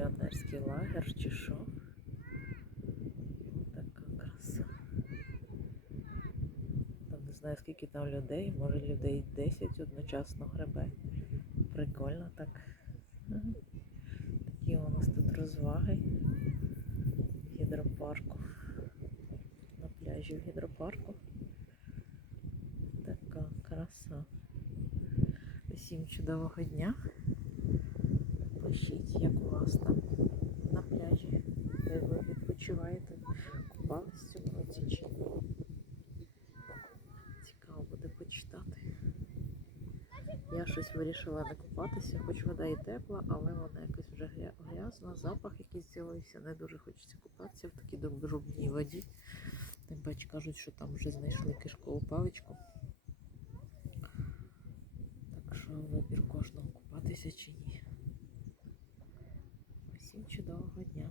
піонерський лагер чи що. Така краса. Там не знаю скільки там людей, може людей 10 одночасно гребе. Прикольно так. Такі у нас тут розваги гідропарку. На пляжі в гідропарку. Така краса. Всім чудового дня. Пишіть, як у вас там на пляжі, де ви відпочиваєте, купались цьому році чи ні. Цікаво буде почитати. Я щось вирішила не купатися, хоч вода і тепла, але вона якась вже грязна, запах якийсь з'явився, не дуже хочеться купатися в такій добрубній воді. Тим паче кажуть, що там вже знайшли кишкову паличку. Так що вибір кожного купатися чи ні. Всім чудового дня.